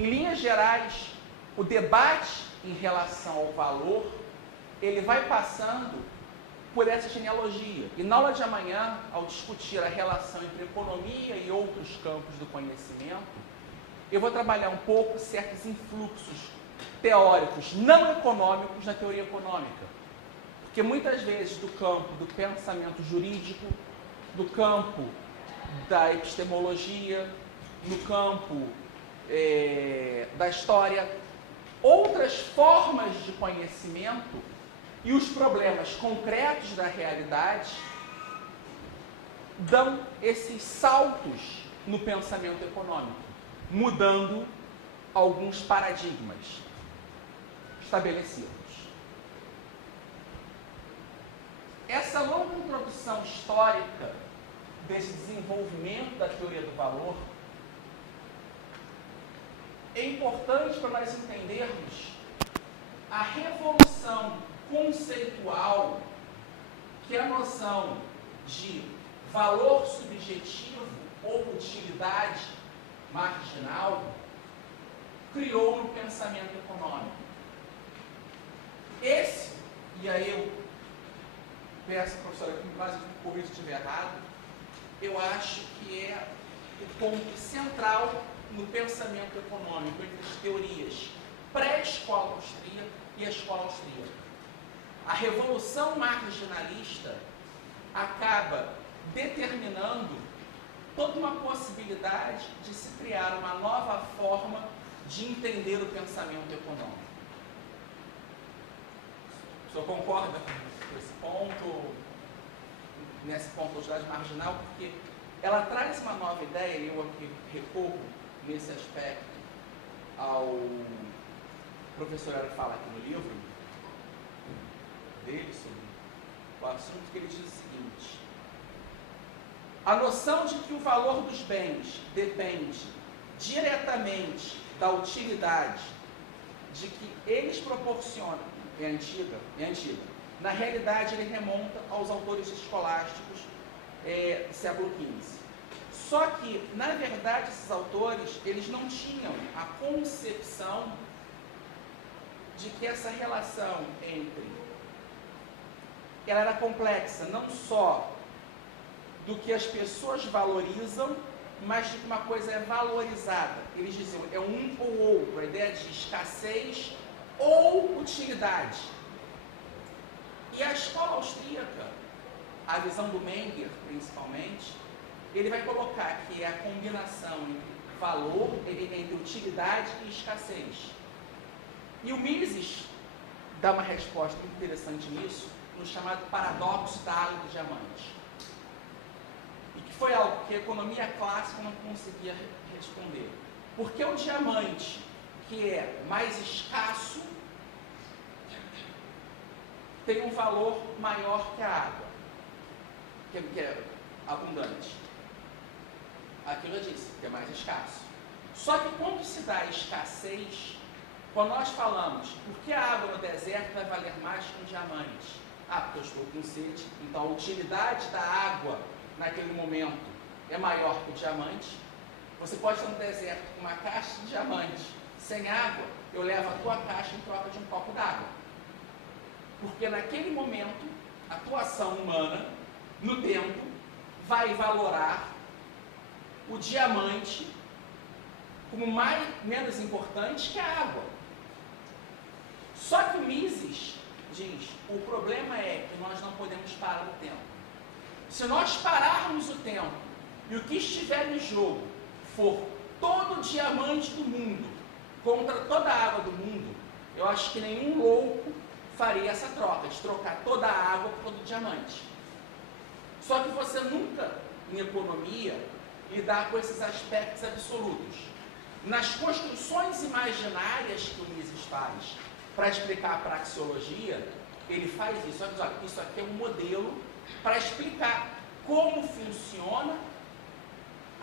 Em linhas gerais, o debate em relação ao valor, ele vai passando por essa genealogia. E na aula de amanhã, ao discutir a relação entre economia e outros campos do conhecimento, eu vou trabalhar um pouco certos influxos teóricos não econômicos na teoria econômica. Porque muitas vezes do campo do pensamento jurídico, do campo da epistemologia, no campo da história, outras formas de conhecimento e os problemas concretos da realidade dão esses saltos no pensamento econômico, mudando alguns paradigmas estabelecidos. Essa longa introdução histórica desse desenvolvimento da teoria do valor é importante para nós entendermos a revolução conceitual que a noção de valor subjetivo ou utilidade marginal criou no pensamento econômico. Esse, e aí eu peço à professora que me corrija se estiver errado, eu acho que é o ponto central no pensamento econômico entre as teorias pré-escola austríaca e a escola austríaca. A revolução marginalista acaba determinando toda uma possibilidade de se criar uma nova forma de entender o pensamento econômico. O senhor concorda com esse ponto, nesse ponto da utilidade marginal? Porque ela traz uma nova ideia, e eu aqui recorro nesse aspecto ao professor fala aqui no livro dele sobre o assunto, que ele diz o seguinte: a noção de que o valor dos bens depende diretamente da utilidade de que eles proporcionam é antiga. Na realidade, ele remonta aos autores escolásticos do século XV. Só que, na verdade, esses autores, eles não tinham a concepção de que essa relação ela era complexa, não só do que as pessoas valorizam, mas de que uma coisa é valorizada. Eles diziam, é um ou outro, a ideia de escassez ou utilidade. E a escola austríaca, a visão do Menger, principalmente, ele vai colocar que é a combinação entre valor, entre utilidade e escassez. E o Mises dá uma resposta interessante nisso, no chamado paradoxo da água do diamante. E que foi algo que a economia clássica não conseguia responder. Porque o diamante, que é mais escasso, tem um valor maior que a água, que é abundante. Aquilo eu disse, que é mais escasso. Só que quando se dá escassez, quando nós falamos, por que a água no deserto vai valer mais que um diamante? Ah, porque eu estou com sede, então a utilidade da água naquele momento é maior que o diamante. Você pode estar no deserto com uma caixa de diamante sem água, eu levo a tua caixa em troca de um copo d'água. Porque naquele momento, a tua ação humana, no tempo, vai valorar o diamante como menos importante que a água. Só que o Mises diz, o problema é que nós não podemos parar o tempo. Se nós pararmos o tempo e o que estiver em jogo for todo o diamante do mundo contra toda a água do mundo, eu acho que nenhum louco faria essa troca, de trocar toda a água por todo o diamante. Só que você nunca, em economia, lidar com esses aspectos absolutos. Nas construções imaginárias que o Mises faz para explicar a praxeologia, ele faz isso. Olha, isso aqui é um modelo para explicar como funciona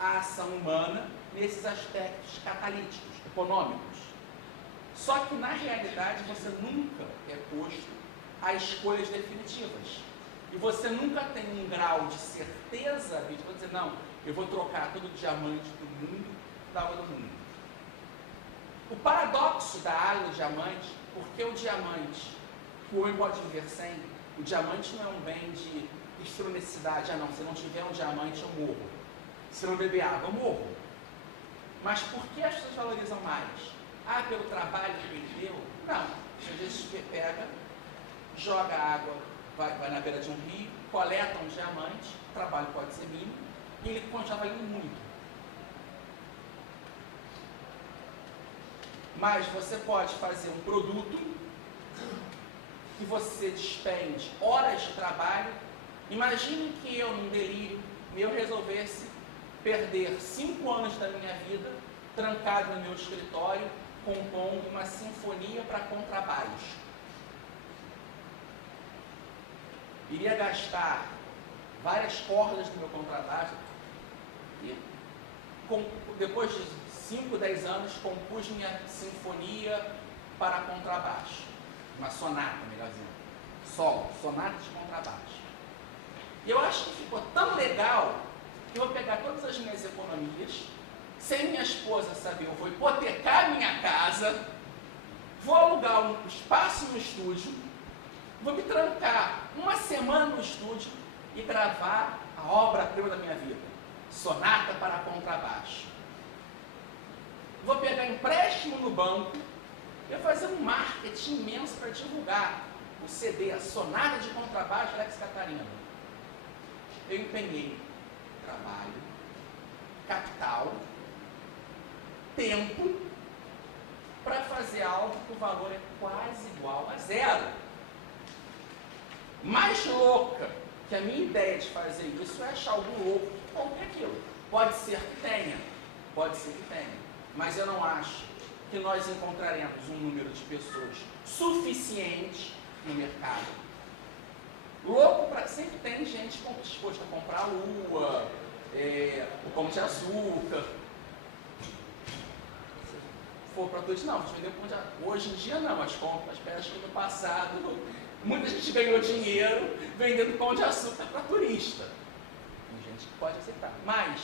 a ação humana nesses aspectos catalíticos, econômicos. Só que, na realidade, você nunca é posto a escolhas definitivas. E você nunca tem um grau de certeza, para dizer, não, eu vou trocar todo o diamante do mundo da água do mundo. O paradoxo da área do diamante, porque o diamante, que o homem pode viver sem, o diamante não é um bem de extrema necessidade. Ah não, se não tiver um diamante eu morro. Se não beber água eu morro. Mas por que as pessoas valorizam mais? Ah, pelo trabalho que ele deu? Não. Às vezes pega, joga água, vai na beira de um rio, coleta um diamante, o trabalho pode ser mínimo, e ele continua valendo muito. Mas você pode fazer um produto que você despende horas de trabalho. Imagine que eu, num delírio, eu resolvesse perder 5 anos da minha vida trancado no meu escritório, compondo uma sinfonia para contrabaixo. Iria gastar várias cordas do meu contrabaixo e, depois de 5, 10 anos, compus minha sinfonia para contrabaixo. Uma sonata, melhor dizendo. Solo, sonata de contrabaixo. E eu acho que ficou tão legal que eu vou pegar todas as minhas economias, sem minha esposa saber, eu vou hipotecar minha casa, vou alugar um espaço no estúdio, vou me trancar 1 semana no estúdio e gravar a obra-prima da minha vida, sonata para contrabaixo. Vou pegar empréstimo no banco e vou fazer um marketing imenso para divulgar o CD, a sonata de contrabaixo Alex Catarina. Eu empenhei trabalho, capital, tempo para fazer algo que o valor é quase igual a zero. Mais louca que a minha ideia de fazer isso é achar algum louco que compre aquilo. Pode ser que tenha, mas eu não acho que nós encontraremos um número de pessoas suficiente no mercado. Louco, sempre tem gente disposta a comprar a lua, o pão de açúcar. Se for para todos, não, vender pão de açúcar. Hoje em dia não, as compras, acho que no passado, muita gente ganhou dinheiro vendendo pão de açúcar para turista. Tem gente que pode aceitar. Mas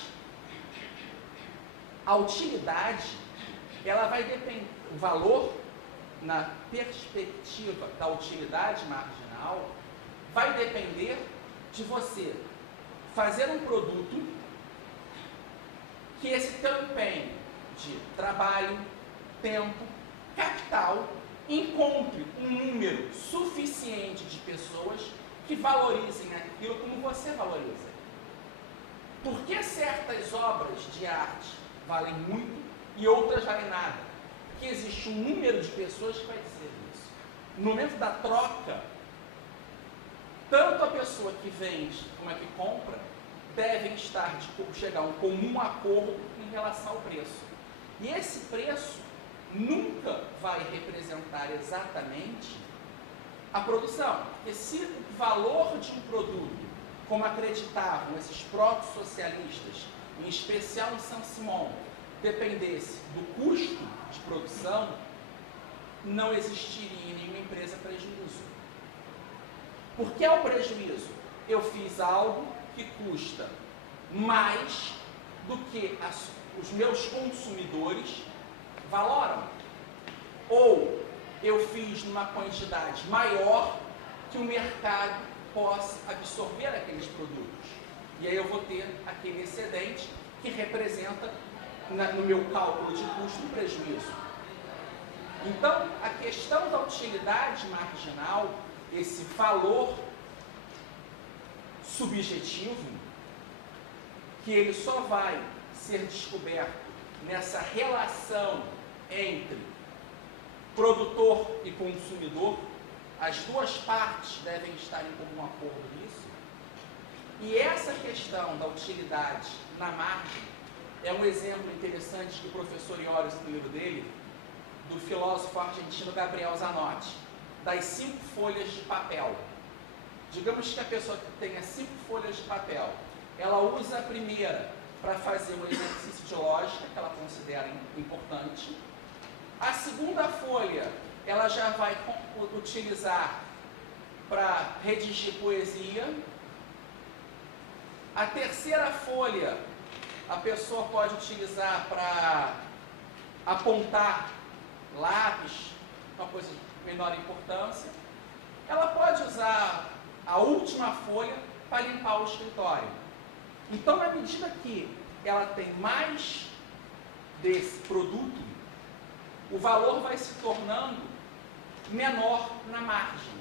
a utilidade, ela vai depender, o valor na perspectiva da utilidade marginal vai depender de você fazer um produto que esse teu empenho de trabalho, tempo, capital, encontre um número suficiente de pessoas que valorizem aquilo como você valoriza. Por que certas obras de arte valem muito e outras valem nada? Porque existe um número de pessoas que vai dizer isso. No momento da troca, tanto a pessoa que vende como a que compra devem chegar a um comum acordo em relação ao preço. E esse preço nunca vai representar exatamente a produção. Porque se o valor de um produto, como acreditavam esses proto-socialistas, em especial em Saint-Simon, dependesse do custo de produção, não existiria nenhuma empresa prejuízo. Por que é o prejuízo? Eu fiz algo que custa mais do que os meus consumidores valoram. Ou eu fiz numa quantidade maior que o mercado possa absorver aqueles produtos. E aí eu vou ter aquele excedente que representa, no meu cálculo de custo, um prejuízo. Então, a questão da utilidade marginal, esse valor subjetivo, que ele só vai ser descoberto nessa relação entre produtor e consumidor, as duas partes devem estar em comum acordo nisso. E essa questão da utilidade na margem é um exemplo interessante que o professor Iores, no livro dele, do filósofo argentino Gabriel Zanotti, das 5 folhas de papel. Digamos que a pessoa que tenha 5 folhas de papel, ela usa a primeira para fazer um exercício de lógica, que ela considera importante. A segunda folha, ela já vai utilizar para redigir poesia. A terceira folha, a pessoa pode utilizar para apontar lápis, uma coisa de menor importância, ela pode usar a última folha para limpar o escritório. Então, na medida que ela tem mais desse produto, o valor vai se tornando menor na margem.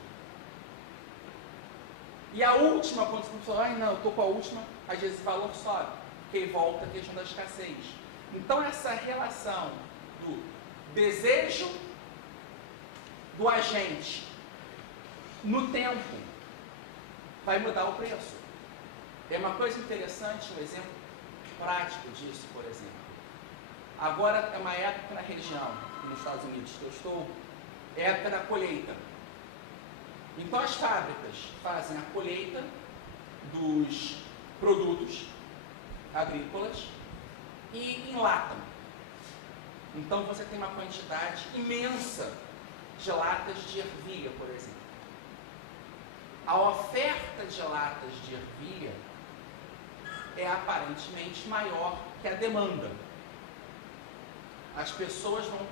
E a última, quando você fala, não, eu estou com a última, às vezes o valor sobe, porque aí volta a questão da escassez. Então, essa relação do desejo do agente no tempo vai mudar o preço. É uma coisa interessante, um exemplo prático disso, por exemplo. Agora é uma época na região, nos Estados Unidos, que eu estou, é a época da colheita. Então as fábricas fazem a colheita dos produtos agrícolas e enlatam. Então você tem uma quantidade imensa de latas de ervilha, por exemplo. A oferta de latas de ervilha é aparentemente maior que a demanda. As pessoas vão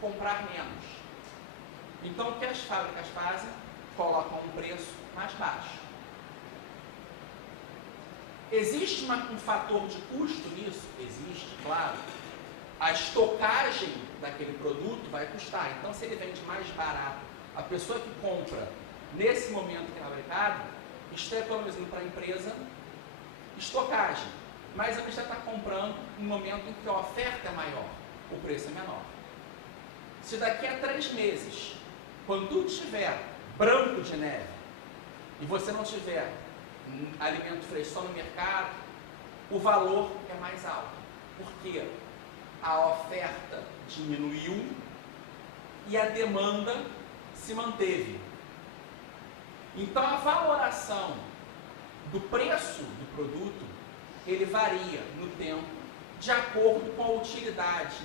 comprar menos. Então o que as fábricas fazem? Colocam um preço mais baixo. Existe um fator de custo nisso? Existe, claro. A estocagem daquele produto vai custar. Então, se ele vende mais barato, a pessoa que compra nesse momento que é fabricado, está economizando para a empresa estocagem. Mas a pessoa está comprando no momento em que a oferta é maior, o preço é menor. Se daqui a 3 meses, quando tudo estiver branco de neve, e você não tiver alimento fresco só no mercado, o valor é mais alto. Por quê? A oferta diminuiu e a demanda se manteve. Então a valoração do preço do produto, ele varia no tempo de acordo com a utilidade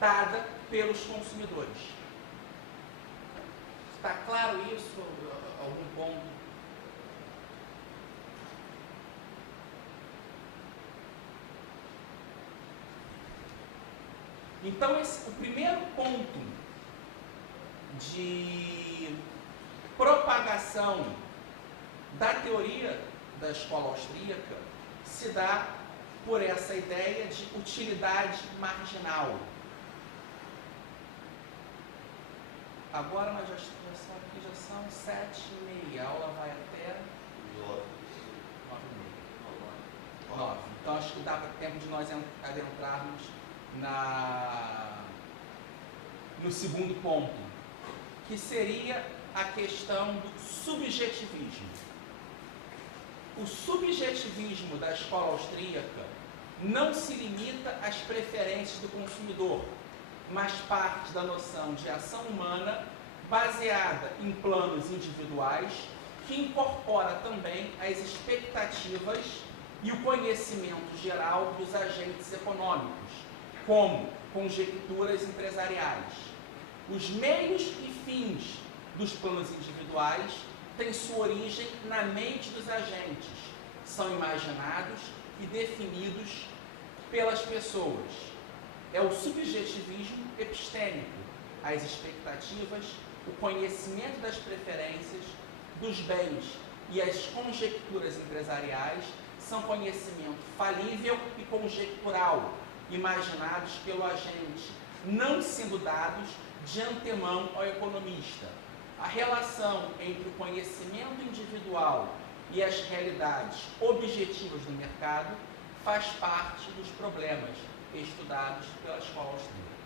dada pelos consumidores. Está claro isso? Algum ponto? Então, o primeiro ponto de propagação da teoria da escola austríaca se dá por essa ideia de utilidade marginal. Agora nós já são 7h30, a aula vai até 9h30. Então acho que dá tempo de nós adentrarmos no segundo ponto, que seria a questão do subjetivismo. O subjetivismo da escola austríaca não se limita às preferências do consumidor, mas parte da noção de ação humana baseada em planos individuais, que incorpora também as expectativas e o conhecimento geral dos agentes econômicos, como conjecturas empresariais. Os meios e fins dos planos individuais têm sua origem na mente dos agentes, são imaginados e definidos pelas pessoas. É o subjetivismo epistêmico, as expectativas, o conhecimento das preferências, dos bens e as conjecturas empresariais são conhecimento falível e conjectural, imaginados pelo agente, não sendo dados de antemão ao economista. A relação entre o conhecimento individual e as realidades objetivas do mercado faz parte dos problemas estudados pela escola austríaca.